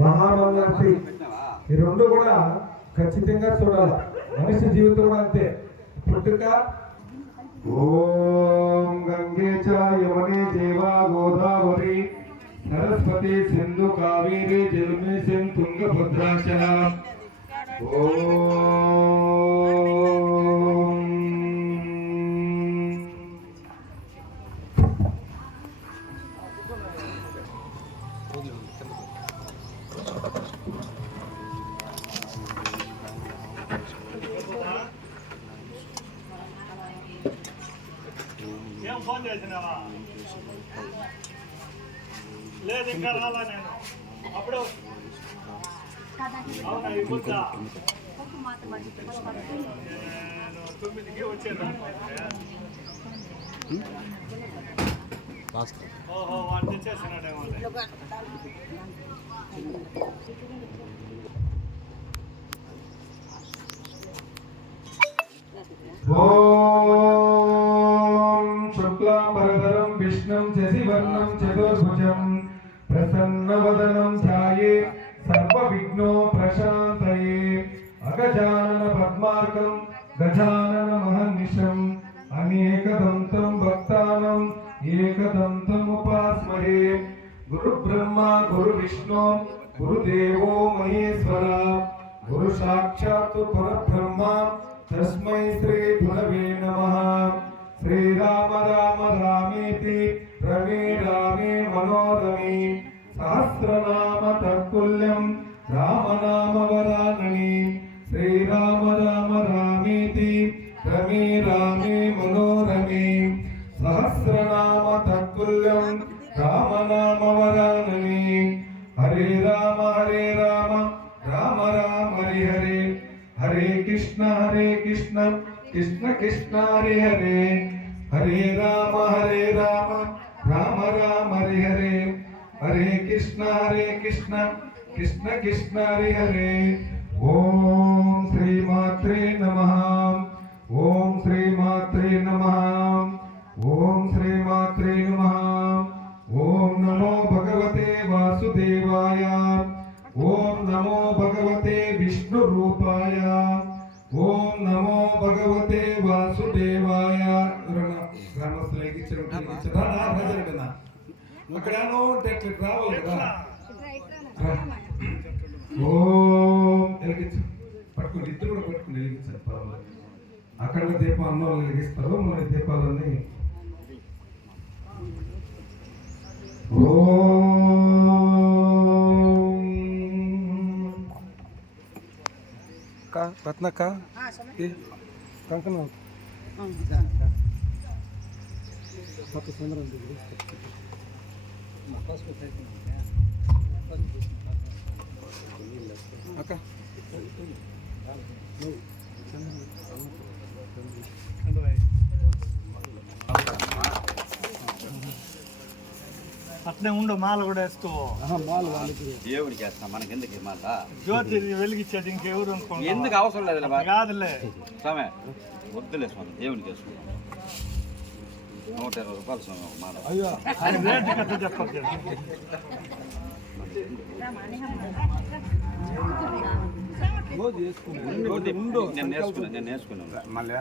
మహామంగళి ఈ రెండు కూడా ఖచ్చితంగా చూడాలి. మనిషి జీవితం అంతే. పుట్టుక ఓం గంగే చ యమునే చైవ గోదావరి సరస్వతి సింధు కావేరి జలమేశం తుంగభద్రా చ ఏం ఫోన్ చేసినావా? లేదు ఇంకా రాలా. నేను అప్పుడు అవునా ఇప్పుడా నేను 9కి వచ్చేదాన్ని. ఓహో వాడు తెచ్చేసినాడేమో. ఓం శుక్లాంబరధరం విష్ణుం శశివర్ణం చతుర్భుజం ప్రసన్నవదనం ధ్యాయే సర్వవిఘ్నో ప్రశాంతయే అగజానన పద్మార్కం గజానన మహర్నిశం అనేకదంతం భక్తానం ఏకదంతం ఉపాస్మహే. గురు బ్రహ్మ గురు విష్ణు గురుదేవో మహేశ్వర గురు సాక్షాత్ పరబ్రహ్మ తస్మై శ్రీ గురవే నమః. శ్రీరామ రామ రామేతి రమే రామే మనోరమే సహస్రనామ తత్తుల్యం రామనామ వరానని. శ్రీరామ రామ రామేతి రమే రామే మనోరమే సహస్రనామ తత్తుల్యం రామనామ వరానని. హరే రామ రామ రామ హరే హరే హరే కృష్ణ కృష్ణ కృష్ణ హరే హరే. హరే రామ రామ రామ హరే హరే హరే కృష్ణ కృష్ణ కృష్ణ హరే హరే. ఓం శ్రీమాత్రే నమః. ఓం శ్రీమాత్రే నమః. ఓం శ్రీమాత్రే నమః. ఓం నమో భగవతే వాసుదేవాయ. ఓం నమో భగవతే విష్ణు రూపాయ. ఓం నమో భగవతే వాసుదేవాయ. గ్రామస్తులకి అక్కడనో రావాలి కదా. ఓం వెలిగించు పట్టుకుని ఇద్దరు కూడా పట్టుకుని వెలిగించారు. పర్వాలేదు. అక్కడ దీపం అన్న వాళ్ళు వెలిగిస్తారు. మన దీపాలన్నీ రత్నక్క కంకణ సుందరం అక్క అట్నే ఉండు. మాల కూడా వేస్తూ దేవుడికి వేస్తాం. మనకి ఎందుకు మాల జ్యోతి వెలిగించేది ఇంకెవరు అనుకోండి. ఎందుకు అవసరం లేదు కాదులే స్వామి. వద్దులే స్వామి. దేవుడికి వేసుకుంటాం. 120 రూపాయలు స్వామి మాల. రేటు కట్ట చెప్పదు. నేను వేసుకున్నాను మళ్ళీ.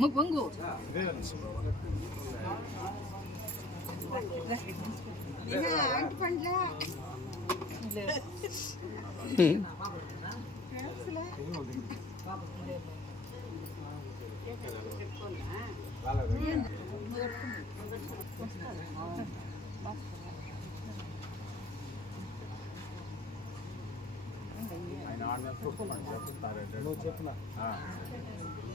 ముగ్గు ఆయన చెప్పిన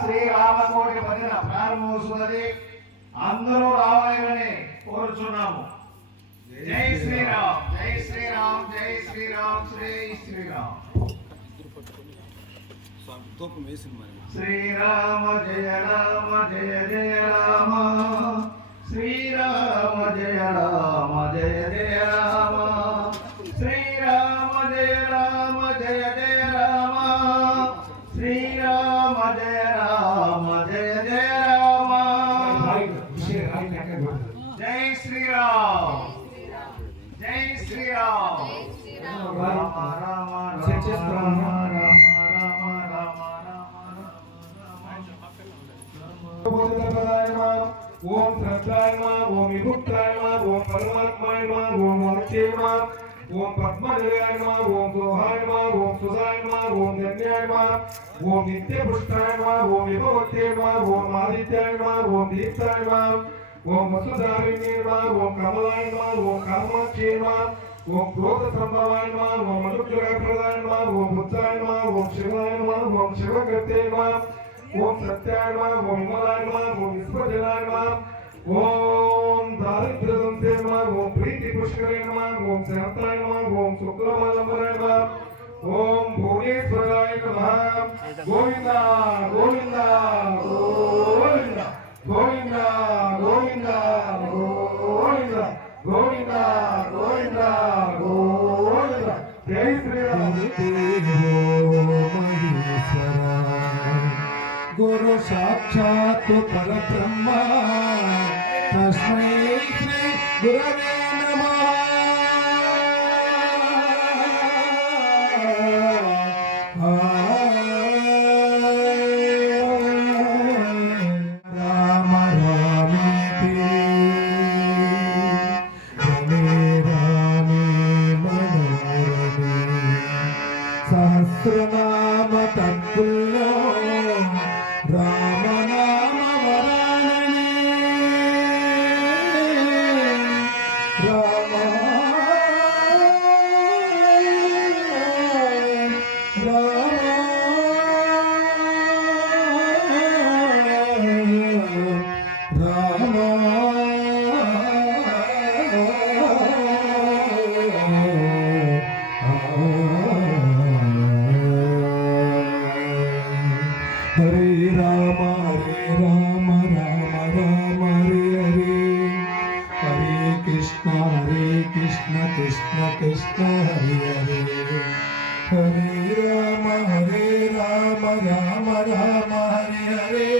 శ్రీరామకోటి భజన ప్రారంభమవుతున్నది. అందరూ రావాలని కోరుచున్నాము. జై శ్రీరామ్, జై శ్రీరామ్, జై శ్రీరామ్, జై శ్రీరామ్. తూపం వేసింది మరి. శ్రీరామ జయ రామ జయ జయ రామ, శ్రీరామ జయ రామ జయ జయ రామ, శ్రీరామ జయ రామ జయ జయ రామ, శ్రీరామ జయ రామ జయ జయ రామ. జై శ్రీరామ్, జై శ్రీరామ్. రామ రామ రామ రామ రామ ఓం శ్రద్ధాయ నమః, ఓం విభుక్తాయ నమః, ఓం పరమాత్మాయ నమః, ఓం వాచ్యే నమః, ఓం పద్మజయాయ నమః, ఓం సోహాయ నమః, ఓం సుధాయ నమః, ఓం ధన్యాయ నమః, ఓం నిత్యపుష్టాయ నమః, ఓం విభవత్యే నమః, ఓం ఆదిత్యాయ నమః, ఓం దీప్తాయ నమః, ఓం వసుధారిణ్యే నమః, ఓం కమలాయ నమః, ఓం కామాక్షే నమః, ఓం క్రోధ సంభవాయ నమః, ఓం అనుగ్రహప్రదాయ నమః, ఓం బుద్ధాయ నమః, ఓం శివాయ నమః, ఓం శివకర్తే నమః, ఓం సత్యాయ నమః, ఓం విమలాయ నమః, ఓం విశ్వజనాయ నమః, ఓం దారిద్ర్యదంతే నమః, ఓం ప్రీతి పుష్కరే నమః, ఓం శాంతాయ నమః, ఓం శుక్లమాలంబరాయ నమః, ఓం భువనేశ్వరాయ నమః. గోవింద గోవింద గోవింద గోవింద గోవింద గోవింద గోవింద గోవింద గోవింద. జై శ్రీరామ్. గురు సాక్షాత్ పరబ్రహ్మ తస్మై శ్రీ గురవే నమః. రామ రామేతి రమే రామే మనోరమే సహస్రనామ తత్తుల్యం రామనామ వరాననే. రామ హరే రామ రామ రామ హరే హరే, హరే కృష్ణ కృష్ణ కృష్ణ హరే హరే, హరే రామ రామ రామ హరే హరే,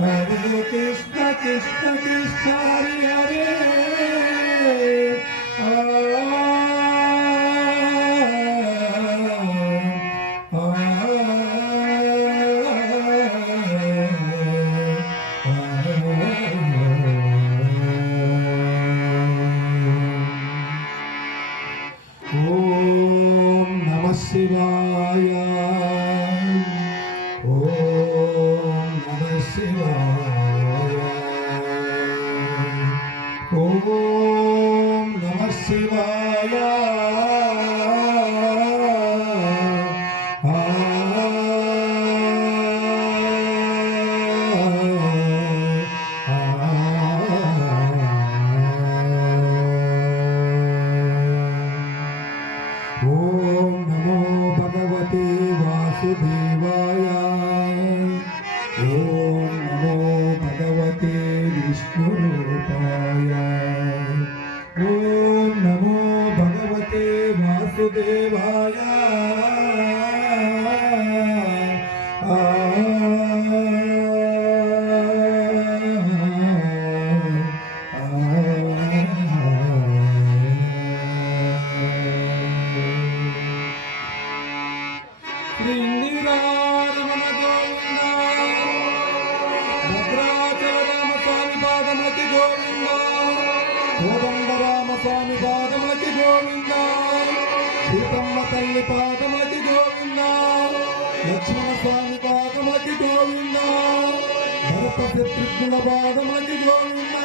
హరే కృష్ణ కృష్ణ హరే హరే. ఓం నమః శివాయ, ఓం నమః శివాయ, ఓం నమః శివాయ. ఓం నమో భగవతే వాసుదేవాయ, ఓం నమో భగవతే విష్ణురూపాయ, ఓం నమో భగవతే వాసుదేవాయ. శ్రీనిరారమణ గోవింద, భద్రాచల రామస్వామి పాదములకి గోవింద, కోదండ రామస్వామి పాదములకి గోవింద, సీతమ్మ తల్లి పాదములకి గోవింద, లక్ష్మణ స్వామి పాదములకి గోవింద, భరత శత్రుఘ్నుల పాదములకి గోవింద,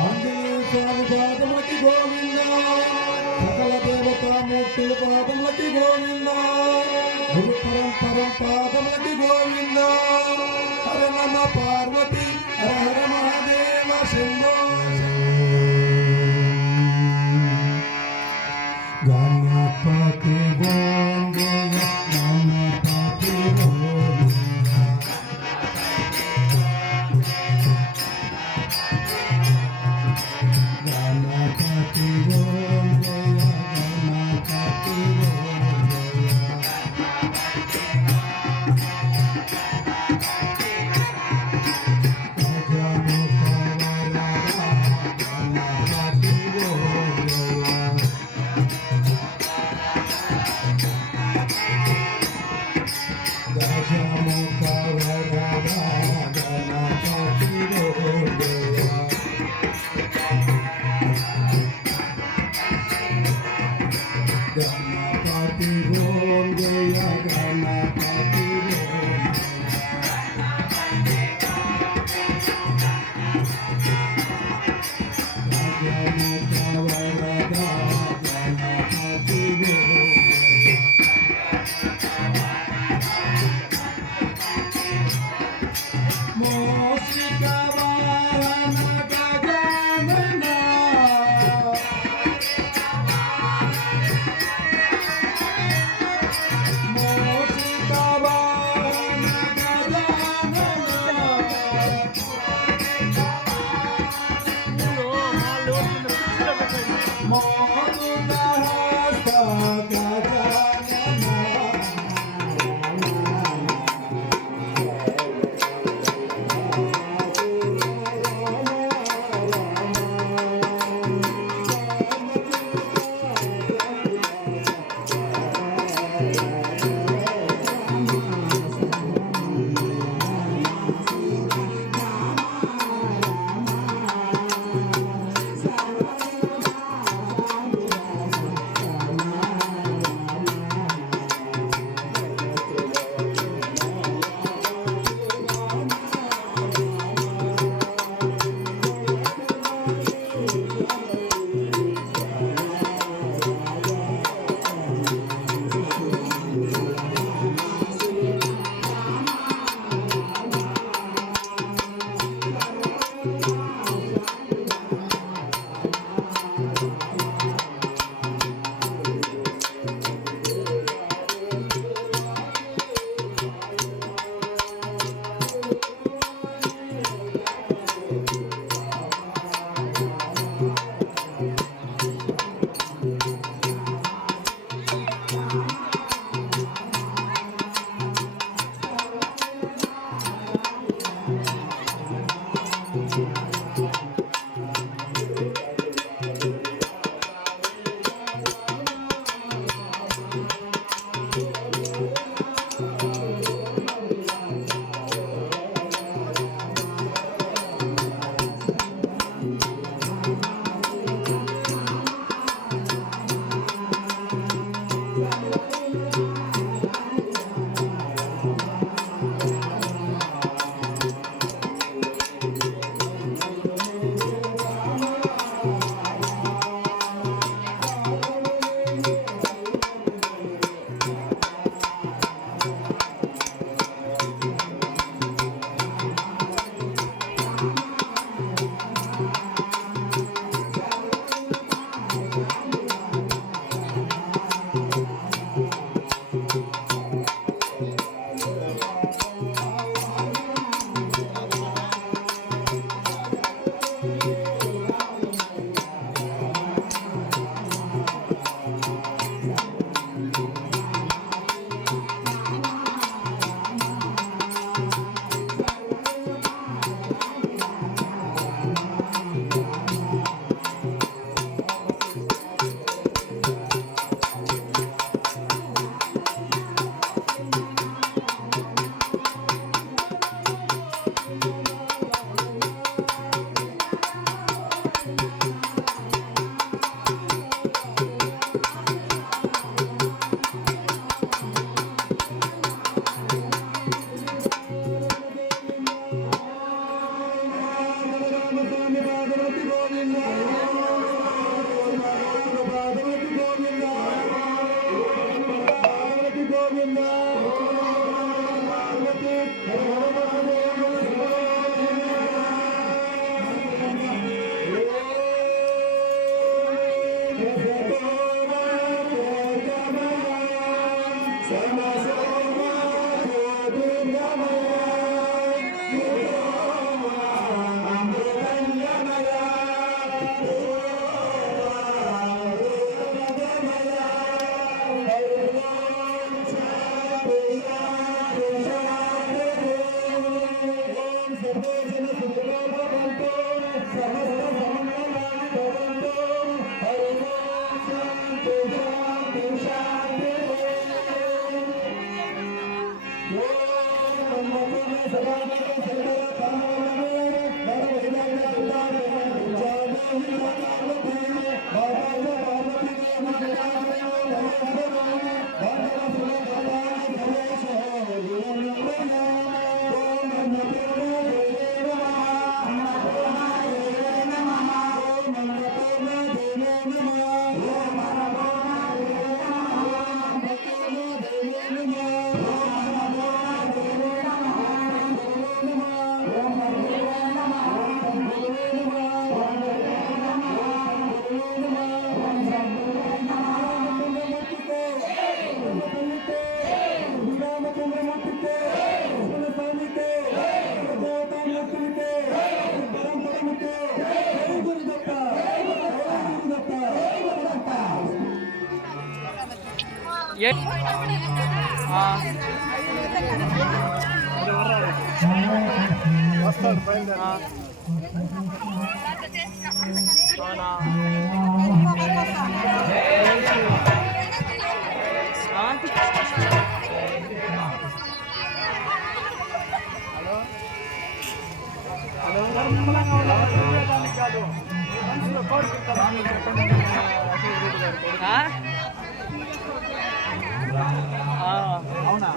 ఆంజనేయ స్వామి పాదములకి గోవింద, సకల దేవతామూర్తుల పాదములకి గోవింద, పరం పరం పాదములకి గోవింద హర నమ పార్వతి హర హర మహాదేవ శంభో గణపతి గోవింద గణపతి గోవింద గణపతి గోవింద గణపతి గోవింద వస్తాడు బయలుదేరి కాదు మనసులో కోరుకుంటారు అవునా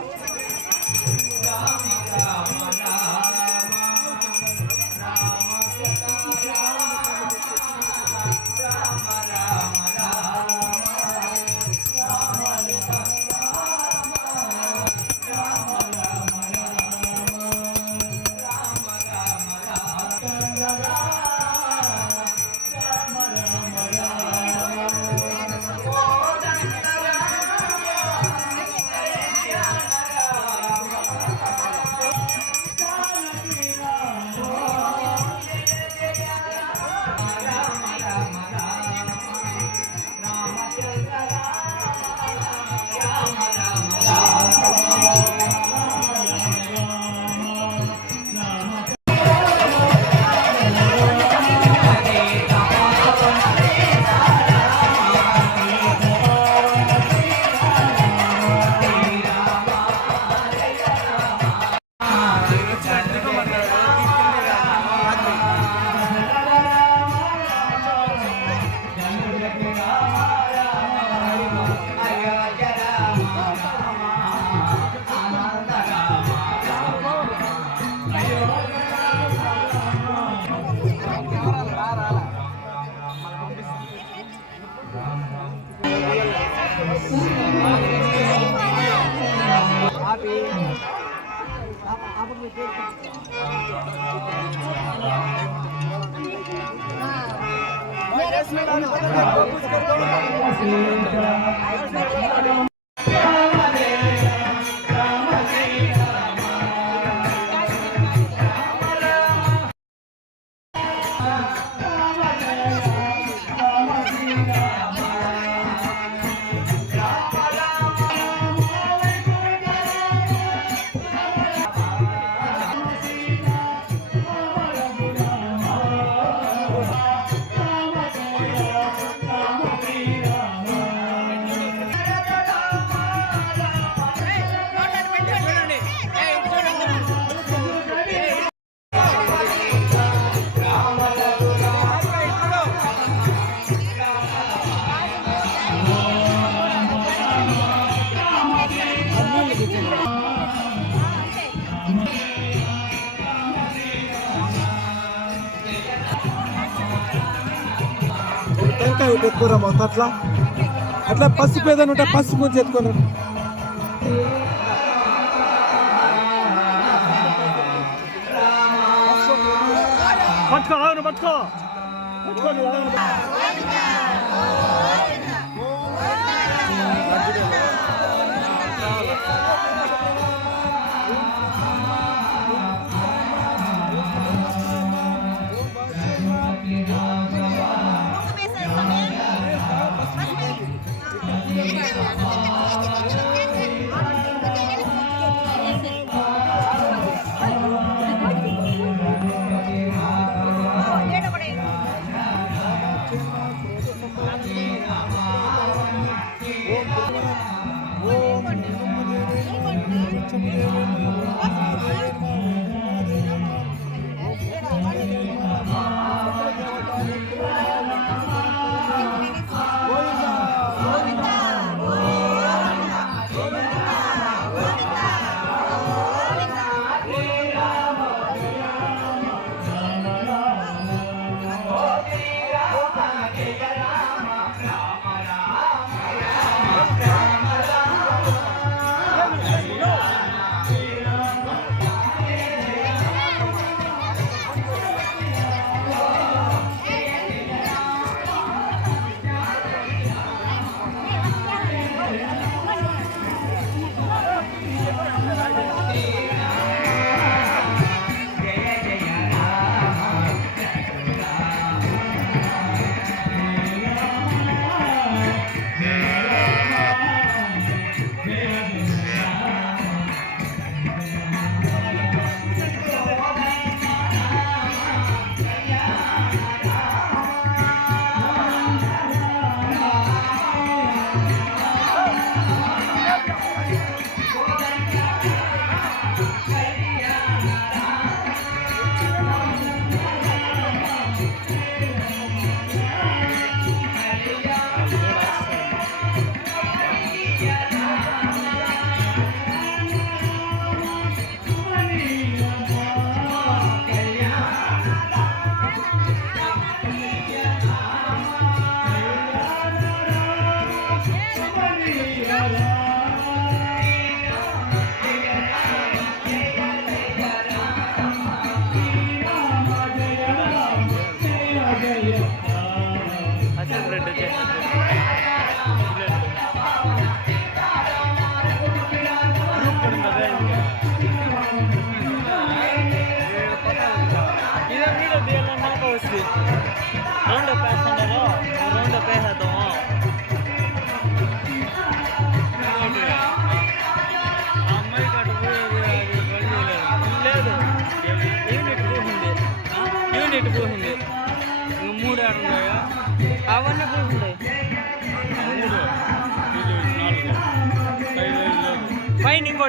టెంకాయ పెట్టుకోరా మొత్తం అట్లా అట్లా పసుపు ఏదైనా ఉంటే పసుపు కొంచెం ఎత్తుకోరు పట్టుకో అవును పట్టుకో పట్టుకోండి ఓం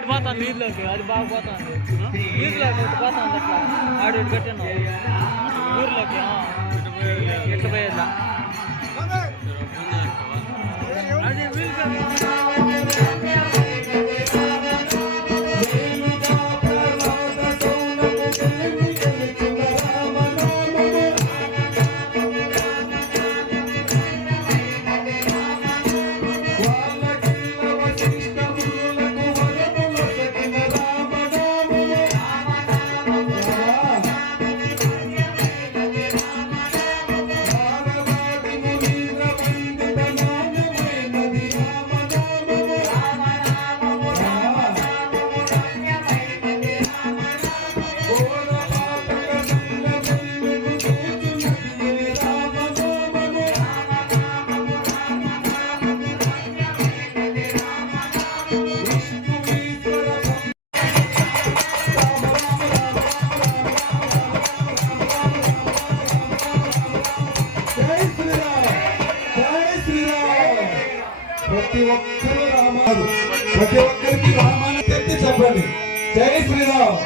ఒకటి పోతాను వీధిలోకి, అది బాగా పోతుంది వీధిలోకి ఒకటి పోతుంది అట్లా ఆడి ఇటు కట్టాను ఊర్లోకి ఇట్లా పోయేదా అది ప్రతి ఒక్కరూ రామాలు, ప్రతి ఒక్కరికి రామాన్ని తెచ్చి చెప్పండి. జై Sriram.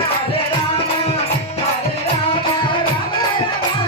Hare Rama, Rama Rama.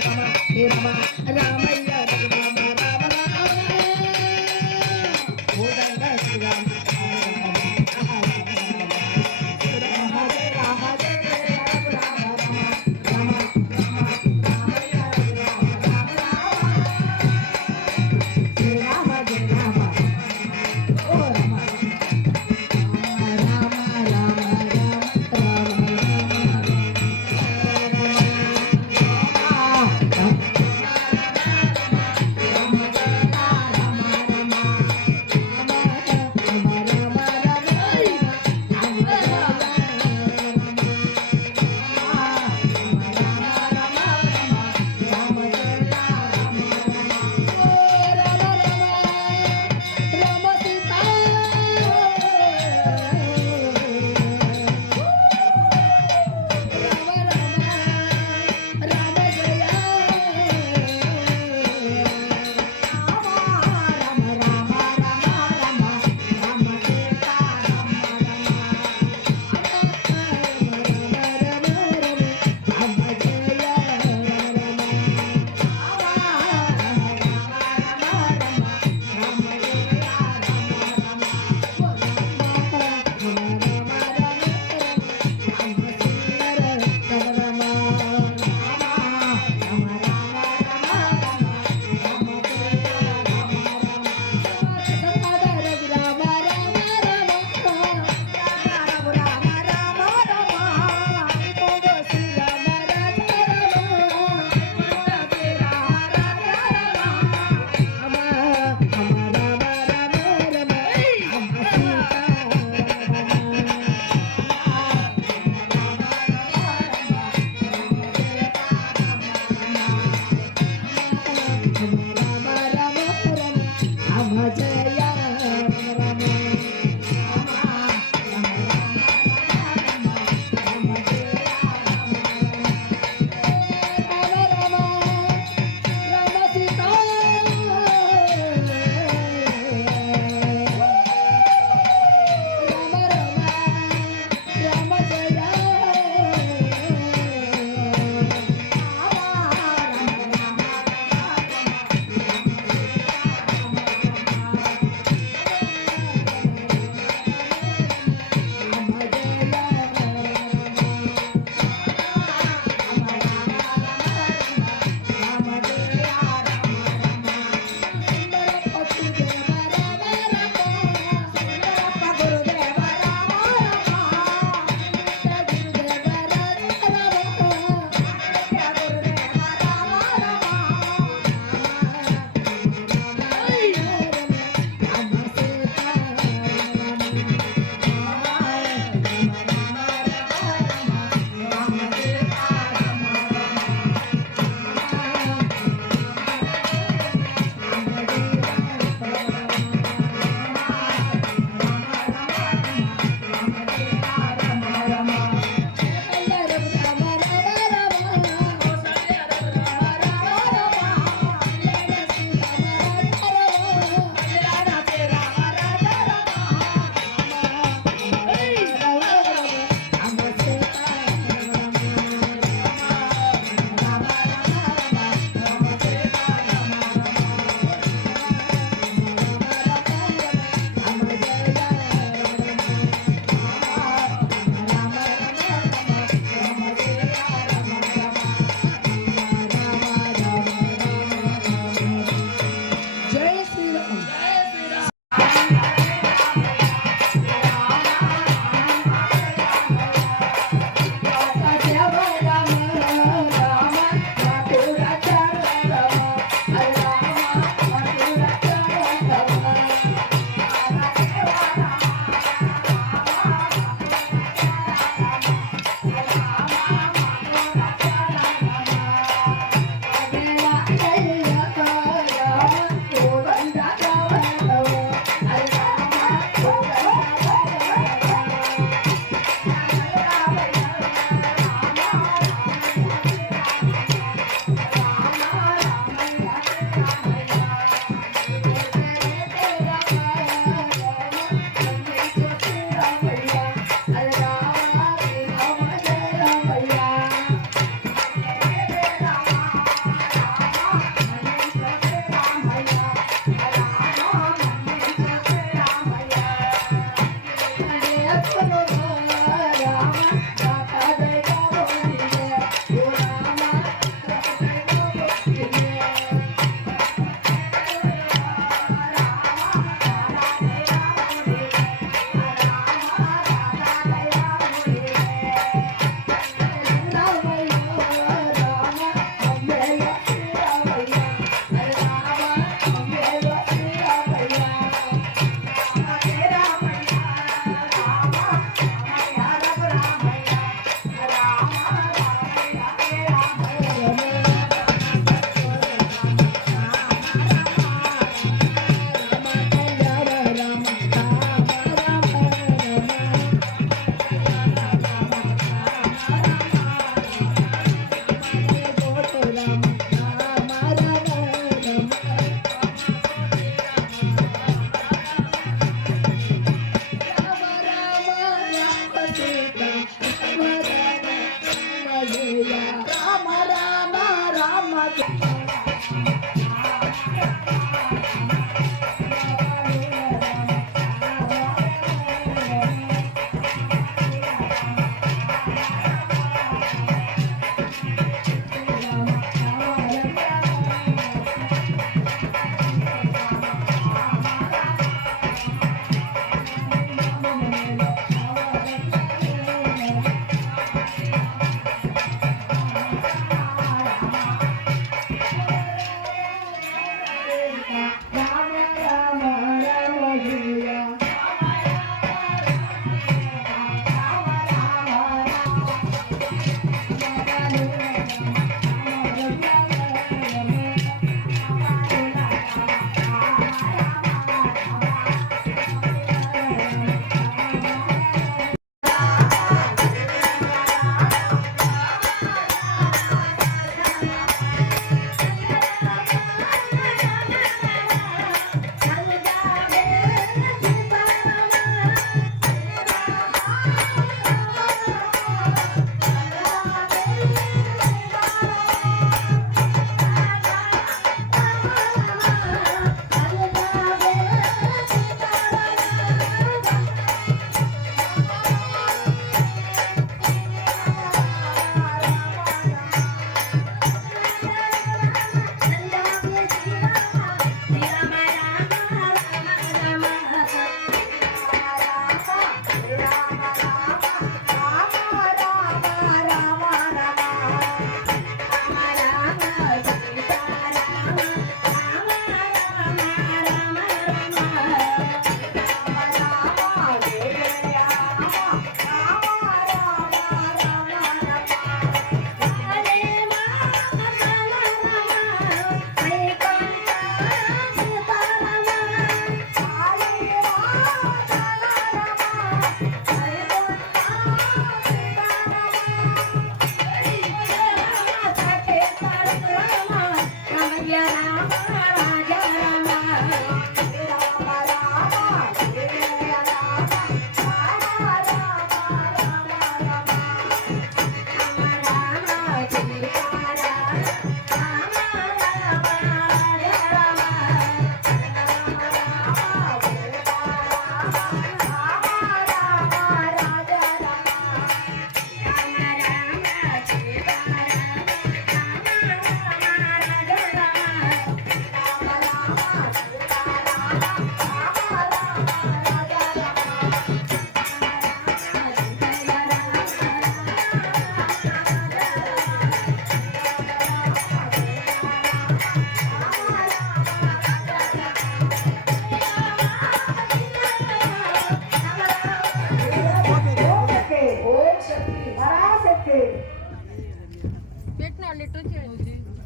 Rama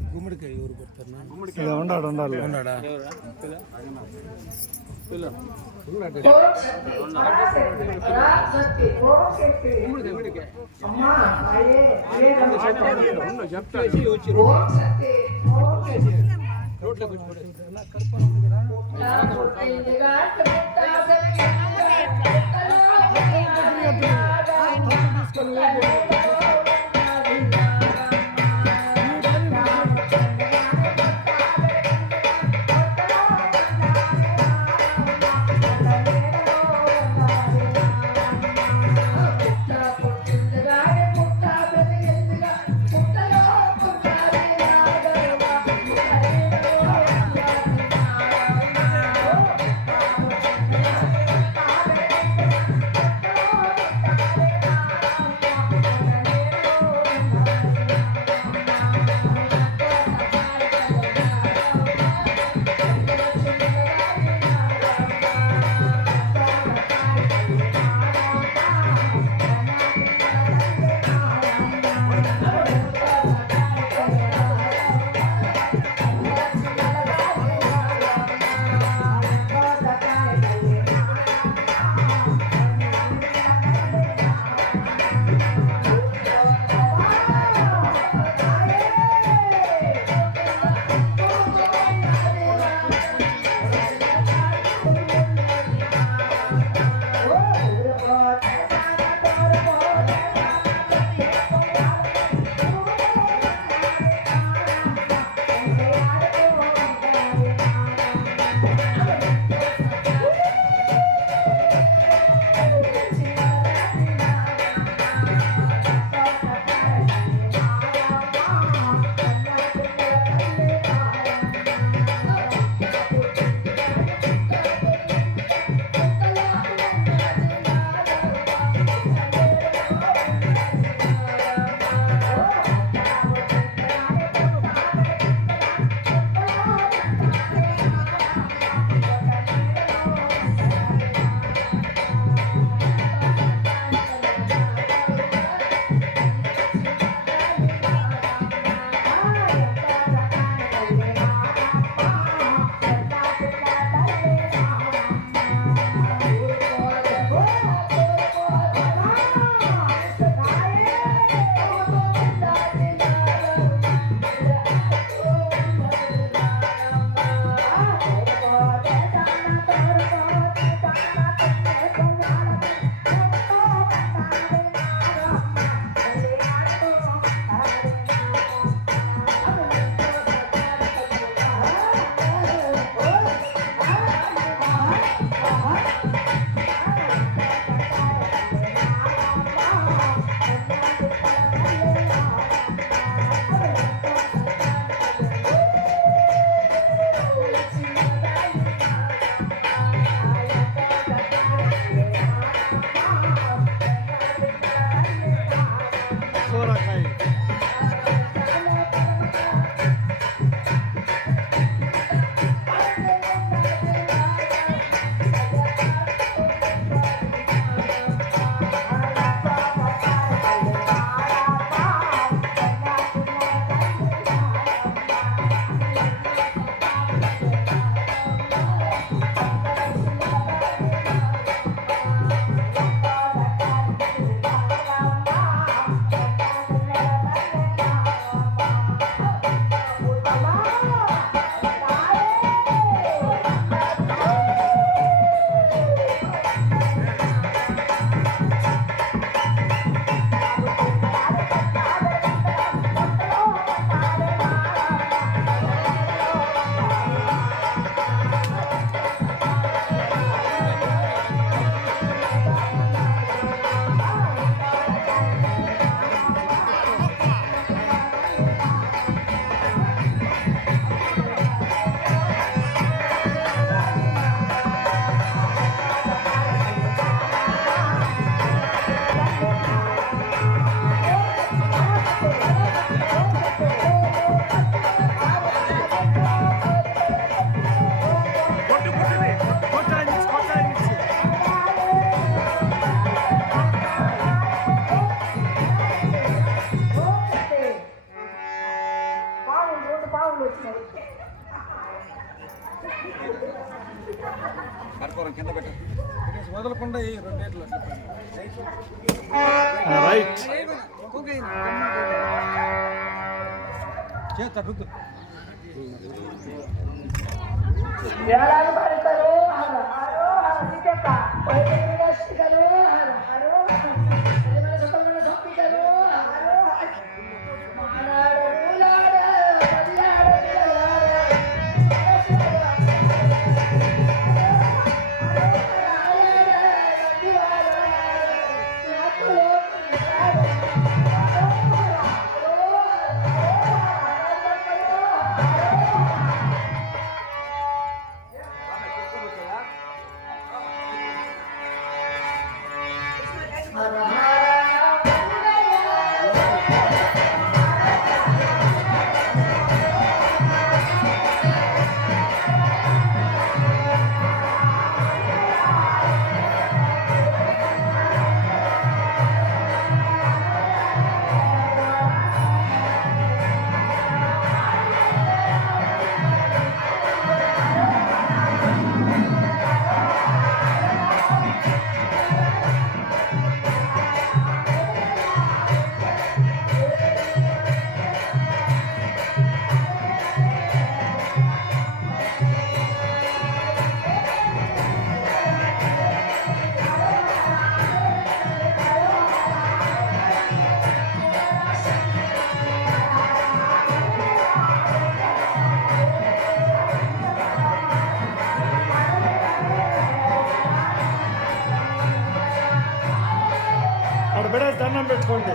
గుమ్మడికాయ ఎవరు పెడతారు ఉండాడు ఉన్నాడా Thank you. దూరం కింద పెట్టు. వదలకుండా ఈ రెండేట్లు రైట్ చేత రుద్దు అక్కడ బిడ్డ దండం పెట్టుకోండి.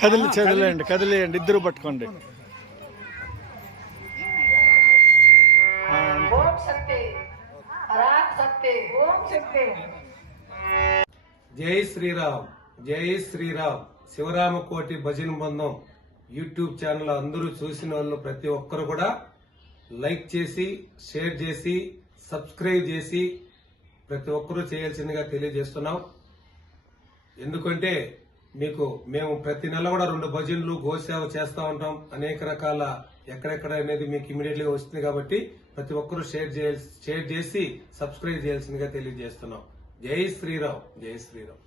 కదిలేయండి, కదిలేయండి, ఇద్దరు పట్టుకోండి. జై శ్రీరామ్, జై శ్రీరామ్. శివరామకోటి భజన బృందం యూట్యూబ్ ఛానల్ అందరూ చూసిన వాళ్ళు ప్రతి ఒక్కరు కూడా లైక్ చేసి, షేర్ చేసి, సబ్స్క్రైబ్ చేసి ప్రతి ఒక్కరూ చేయాల్సిందిగా తెలియజేస్తున్నాం. ఎందుకంటే మేము ప్రతి నెల కూడా 2 భజనలు గోసేవ చేస్తూ ఉంటాం. అనేక రకాల ఎక్కడెక్కడ అనేది మీకు ఇమీడియట్ గా వస్తుంది కాబట్టి ప్రతి ఒక్కరూ షేర్ చేసి సబ్స్క్రైబ్ చేయాల్సిందిగా తెలియజేస్తున్నాం. జై శ్రీరామ్, జై శ్రీరామ్.